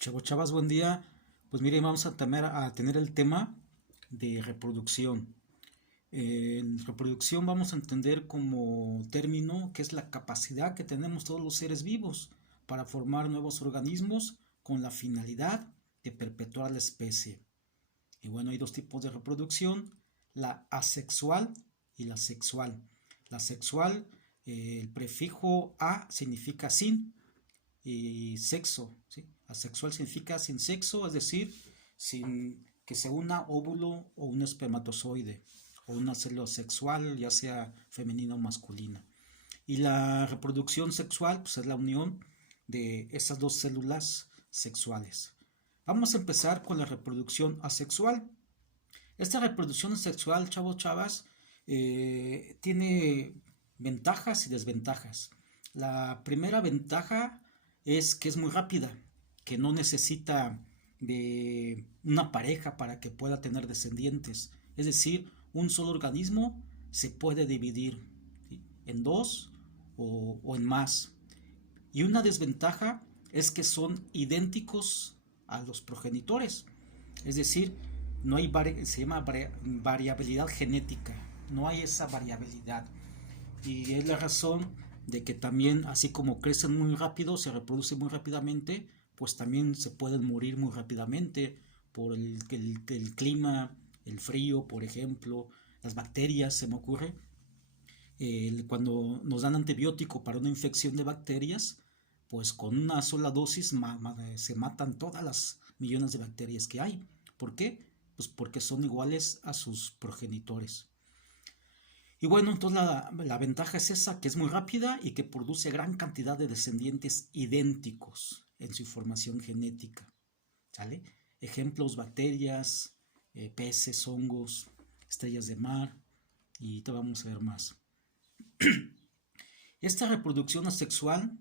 Chavos, buen día. Pues miren, vamos a tener el tema de reproducción. En reproducción vamos a entender como término que es la capacidad que tenemos todos los seres vivos para formar nuevos organismos con la finalidad de perpetuar la especie. Y bueno, hay dos tipos de reproducción, la asexual y la sexual. La sexual, el prefijo a significa sin y sexo, ¿sí? Asexual significa sin sexo, es decir, sin que se una óvulo o un espermatozoide o una célula sexual, ya sea femenina o masculina. Y la reproducción sexual, pues es la unión de esas dos células sexuales. Vamos a empezar con la reproducción asexual. Esta reproducción sexual, chavos, chavas, tiene ventajas y desventajas. La primera ventaja es que es muy rápida, que no necesita de una pareja para que pueda tener descendientes. Es decir, un solo organismo se puede dividir, ¿sí?, en dos o en más. Y una desventaja es que son idénticos a los progenitores. Es decir, no hay se llama variabilidad genética, no hay esa variabilidad. Y es la razón de que también, así como crecen muy rápido, se reproducen muy rápidamente, pues también se pueden morir muy rápidamente por el clima, el frío, por ejemplo, las bacterias, se me ocurre. Cuando nos dan antibiótico para una infección de bacterias, pues con una sola dosis se matan todas las millones de bacterias que hay. ¿Por qué? Pues porque son iguales a sus progenitores. Y bueno, entonces la ventaja es esa, que es muy rápida y que produce gran cantidad de descendientes idénticos en su información genética. ¿Sale? Ejemplos, bacterias, peces, hongos, estrellas de mar, y te vamos a ver más. Esta reproducción asexual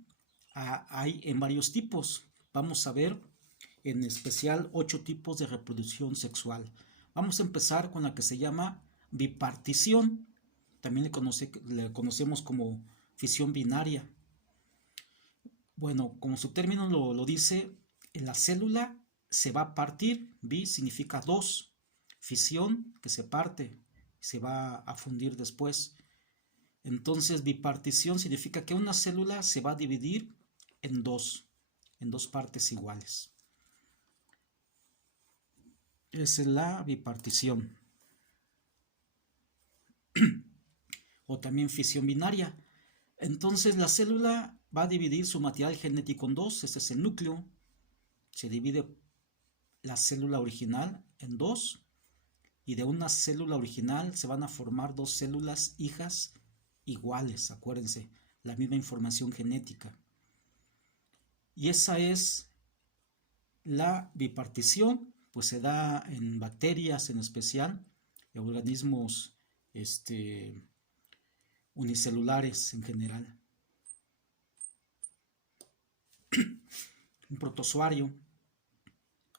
hay en varios tipos. Vamos a ver en especial 8 tipos de reproducción sexual. Vamos a empezar con la que se llama bipartición. También le conocemos como fisión binaria. Bueno, como su término lo dice, la célula se va a partir. Bi significa dos. Fisión, que se parte, se va a fundir después. Entonces, bipartición significa que una célula se va a dividir en dos partes iguales. Esa es la bipartición. O también fisión binaria. Entonces, la célula va a dividir su material genético en dos. Ese es el núcleo. Se divide la célula original en dos. Y de una célula original se van a formar dos células hijas iguales, acuérdense, la misma información genética. Y esa es la bipartición, pues se da en bacterias en especial, en organismos unicelulares en general. Un protozoario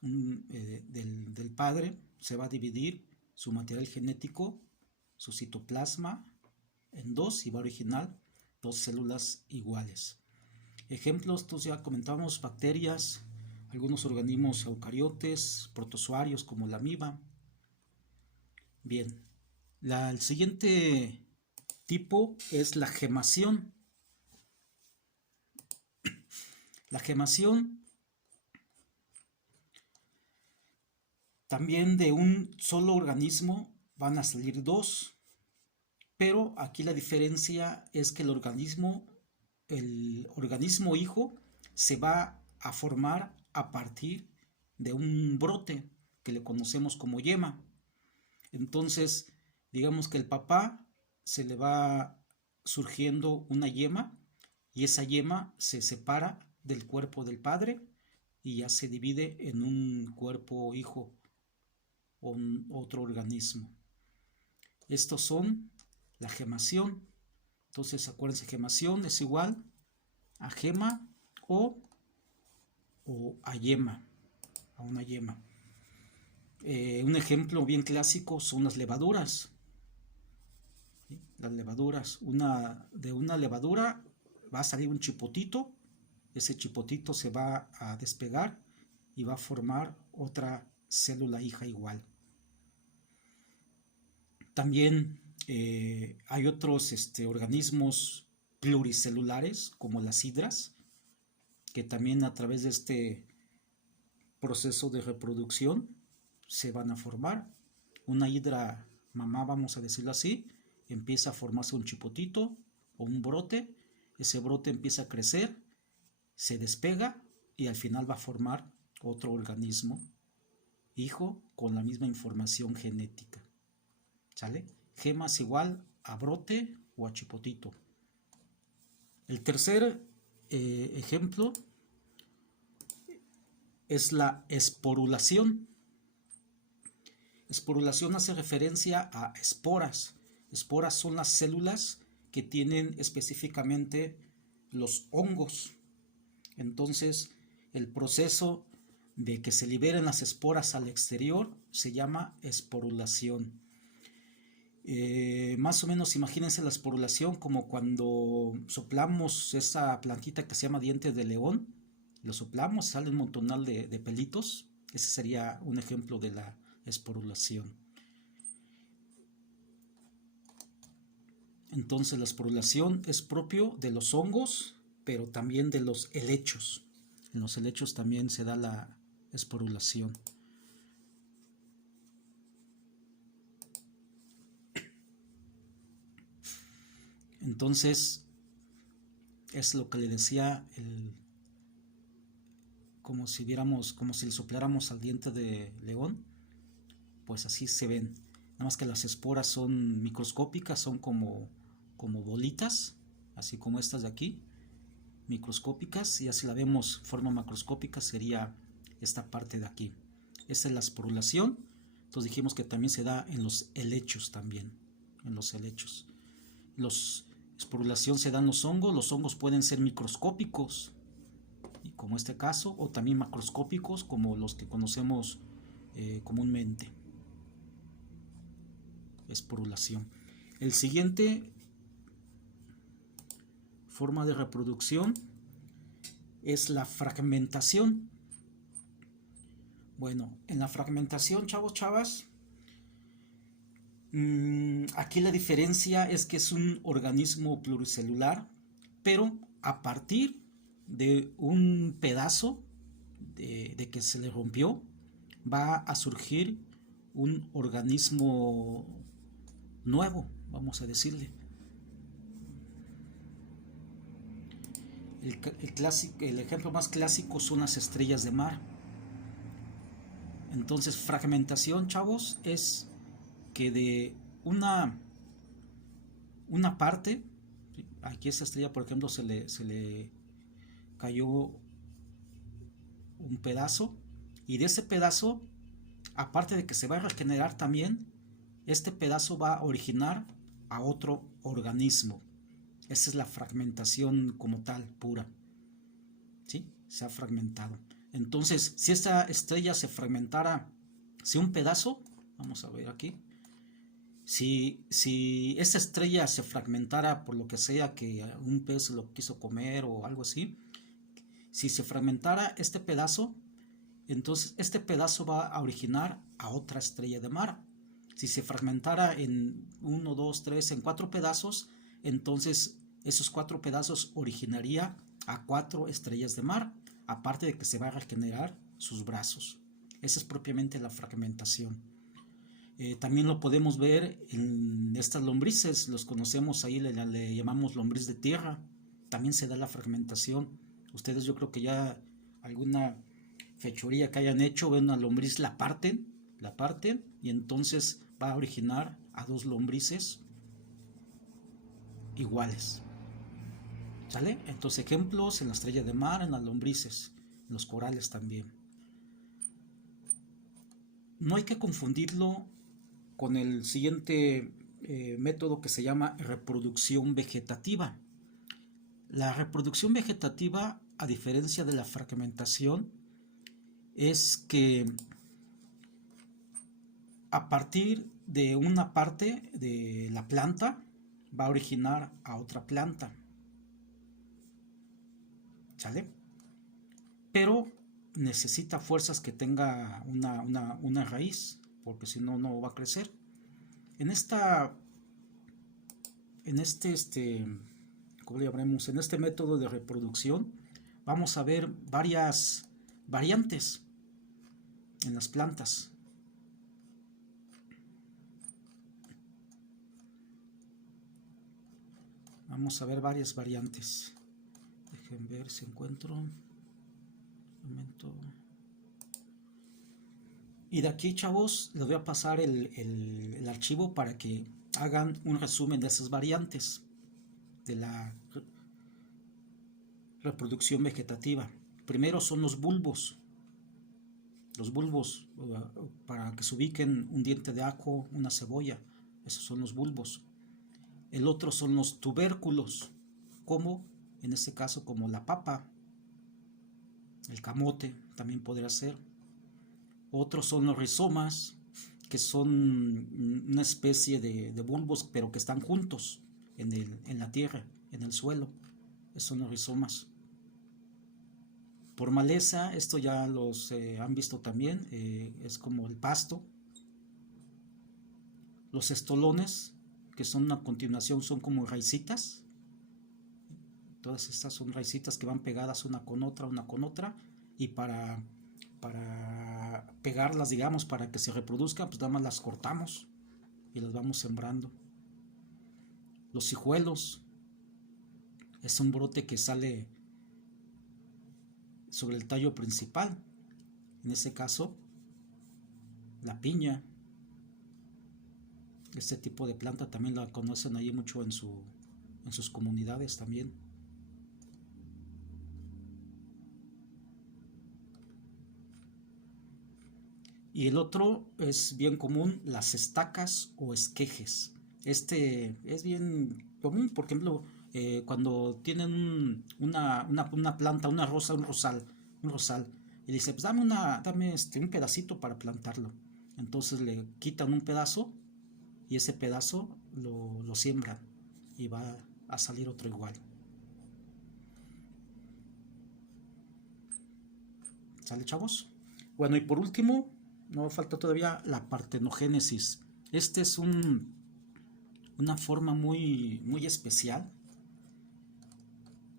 del padre se va a dividir su material genético, su citoplasma, en dos y va a originar dos células iguales. Ejemplos, entonces ya comentábamos bacterias, algunos organismos eucariotes, protozoarios como la amiba. Bien, el siguiente tipo es la gemación. La gemación también de un solo organismo van a salir dos, pero aquí la diferencia es que el organismo hijo se va a formar a partir de un brote que le conocemos como yema. Entonces, digamos que el papá se le va surgiendo una yema y esa yema se separa del cuerpo del padre y ya se divide en un cuerpo hijo o otro organismo. Estos son la gemación. Entonces, acuérdense, gemación es igual a gema o a yema, a una yema. Un ejemplo bien clásico son las levaduras. ¿Sí? Las levaduras, de una levadura va a salir un chipotito, ese chipotito se va a despegar y va a formar otra célula hija igual. También hay otros organismos pluricelulares como las hidras, que también a través de este proceso de reproducción se van a formar. Una hidra mamá, vamos a decirlo así, empieza a formarse un chipotito o un brote. Ese brote empieza a crecer, se despega y al final va a formar otro organismo hijo con la misma información genética. ¿Sale? Gemas igual a brote o a chipotito. El tercer ejemplo es la esporulación. Esporulación hace referencia a esporas. Esporas son las células que tienen específicamente los hongos. Entonces, el proceso de que se liberen las esporas al exterior se llama esporulación. Más o menos imagínense la esporulación como cuando soplamos esa plantita que se llama diente de león. Lo soplamos, sale un montonal de pelitos. Ese sería un ejemplo de la esporulación. Entonces la esporulación es propio de los hongos, pero también de los helechos. En los helechos también se da la esporulación. Entonces es lo que le decía, como si viéramos, como si le sopláramos al diente de león, pues así se ven. Nada más que las esporas son microscópicas, son como bolitas, así como estas de aquí, microscópicas, y así la vemos forma macroscópica sería esta parte de aquí. Esta es la esporulación. Entonces dijimos que también se da en los helechos también, en los helechos. Los esporulación se dan los hongos pueden ser microscópicos, como este caso, o también macroscópicos como los que conocemos comúnmente. Esporulación. El siguiente forma de reproducción es la fragmentación. Bueno, en la fragmentación, chavos, chavas, aquí la diferencia es que es un organismo pluricelular, pero a partir de un pedazo de que se le rompió, va a surgir un organismo nuevo, vamos a decirle. El ejemplo más clásico son las estrellas de mar. Entonces, fragmentación, chavos, es que de una parte, aquí esa estrella, por ejemplo, se le cayó un pedazo, y de ese pedazo, aparte de que se va a regenerar también, este pedazo va a originar a otro organismo. Esa es la fragmentación como tal, pura. ¿Sí? Se ha fragmentado. Entonces, si esta estrella se fragmentara, si un pedazo, vamos a ver aquí, si esta estrella se fragmentara por lo que sea, que un pez lo quiso comer o algo así, si se fragmentara este pedazo, entonces este pedazo va a originar a otra estrella de mar. Si se fragmentara en 1, 2, 3, en 4 pedazos, entonces esos 4 pedazos originaría a 4 estrellas de mar, aparte de que se va a regenerar sus brazos. Esa es propiamente la fragmentación. También lo podemos ver en estas lombrices, los conocemos ahí, le llamamos lombriz de tierra. También se da la fragmentación. Ustedes, yo creo que ya alguna fechoría que hayan hecho, ven una lombriz, la parten y entonces va a originar a 2 lombrices iguales. ¿Sale? Entonces, ejemplos en la estrella de mar, en las lombrices, en los corales también. No hay que confundirlo con el siguiente método que se llama reproducción vegetativa. La reproducción vegetativa, a diferencia de la fragmentación, es que a partir de una parte de la planta va a originar a otra planta. ¿Sale? Pero necesita fuerzas que tenga una raíz, porque si no, no va a crecer. En esta, en este, ¿cómo le llamaremos? En este método de reproducción vamos a ver varias variantes en las plantas. Vamos a ver varias variantes. Dejen ver si encuentro. Un momento. Y de aquí, chavos, les voy a pasar el archivo para que hagan un resumen de esas variantes de la reproducción vegetativa. Primero son los bulbos. Los bulbos, para que se ubiquen, un diente de ajo, una cebolla. Esos son los bulbos. El otro son los tubérculos, como en este caso como la papa, el camote también podría ser. Otros son los rizomas, que son una especie de bulbos, pero que están juntos en la tierra, en el suelo. Esos son los rizomas. Por maleza, esto ya los han visto también, es como el pasto. Los estolones, que son a continuación, son como raicitas. Todas estas son raicitas que van pegadas una con otra, y para pegarlas, digamos, para que se reproduzcan, pues nada más las cortamos y las vamos sembrando. Los hijuelos es un brote que sale sobre el tallo principal. En ese caso, la piña. Este tipo de planta también la conocen ahí mucho en sus comunidades también. Y el otro es bien común, las estacas o esquejes. Este es bien común, por ejemplo, cuando tienen una planta, una rosa, un rosal, y dice, pues dame un pedacito para plantarlo. Entonces le quitan un pedazo y ese pedazo lo siembran y va a salir otro igual. ¿Sale, chavos? Bueno, y por último, no falta todavía la partenogénesis. Este es una forma muy especial,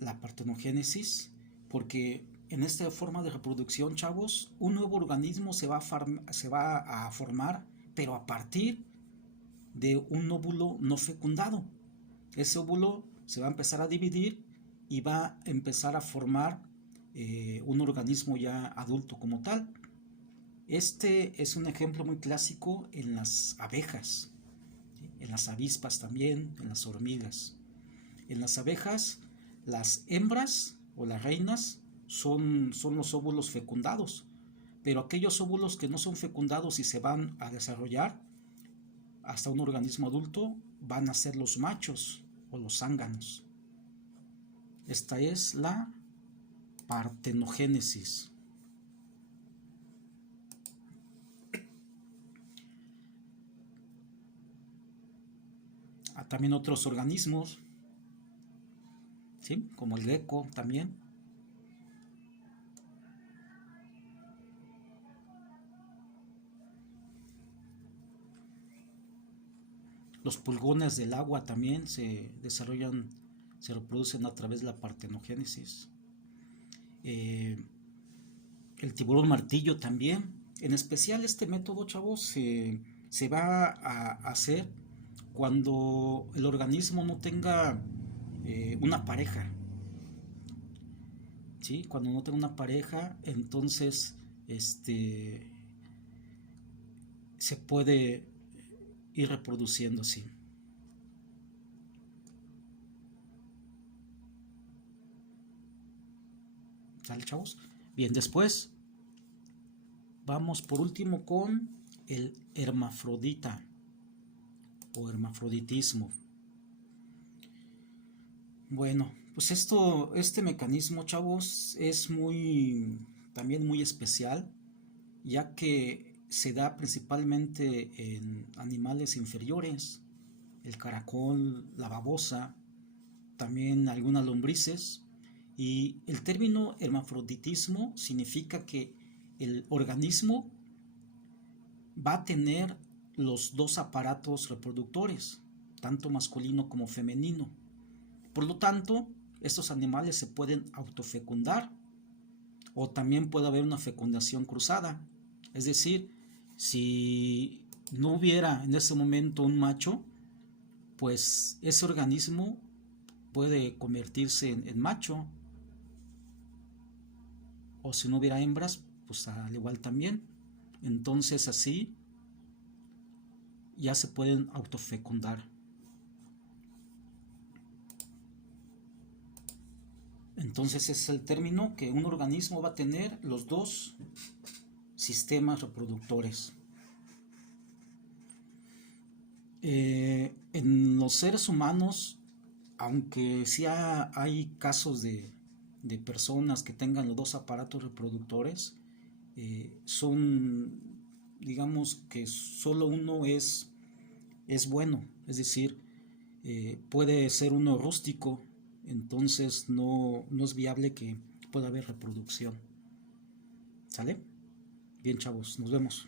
la partenogénesis, porque en esta forma de reproducción, chavos, un nuevo organismo se va a formar, pero a partir de un óvulo no fecundado. Ese óvulo se va a empezar a dividir y va a empezar a formar un organismo ya adulto como tal. Este es un ejemplo muy clásico en las abejas, en las avispas también, en las hormigas. En las abejas, las hembras o las reinas son los óvulos fecundados, pero aquellos óvulos que no son fecundados y se van a desarrollar hasta un organismo adulto van a ser los machos o los zánganos. Esta es la partenogénesis. También otros organismos, ¿sí? Como el gecko también. Los pulgones del agua también se desarrollan, se reproducen a través de la partenogénesis. El tiburón martillo también. En especial este método, chavos, se va a hacer cuando el organismo no tenga una pareja. ¿Sí? Cuando no tenga una pareja, entonces se puede ir reproduciendo así. ¿Sale, chavos? Bien, después vamos por último con el hermafrodita o hermafroditismo. Bueno, pues este mecanismo, chavos, es también muy especial, ya que se da principalmente en animales inferiores, el caracol, la babosa, también algunas lombrices, Y el término hermafroditismo significa que el organismo va a tener los dos aparatos reproductores, tanto masculino como femenino. Por lo tanto, estos animales se pueden autofecundar o también puede haber una fecundación cruzada. Es decir, si no hubiera en ese momento un macho, pues ese organismo puede convertirse en macho, o si no hubiera hembras, pues al igual también. Entonces así ya se pueden autofecundar. Entonces es el término que un organismo va a tener los dos sistemas reproductores. En los seres humanos, aunque sí hay casos de personas que tengan los dos aparatos reproductores, son, digamos que solo uno es bueno, es decir, puede ser uno rústico, entonces no es viable que pueda haber reproducción. ¿Sale? Bien, chavos, nos vemos.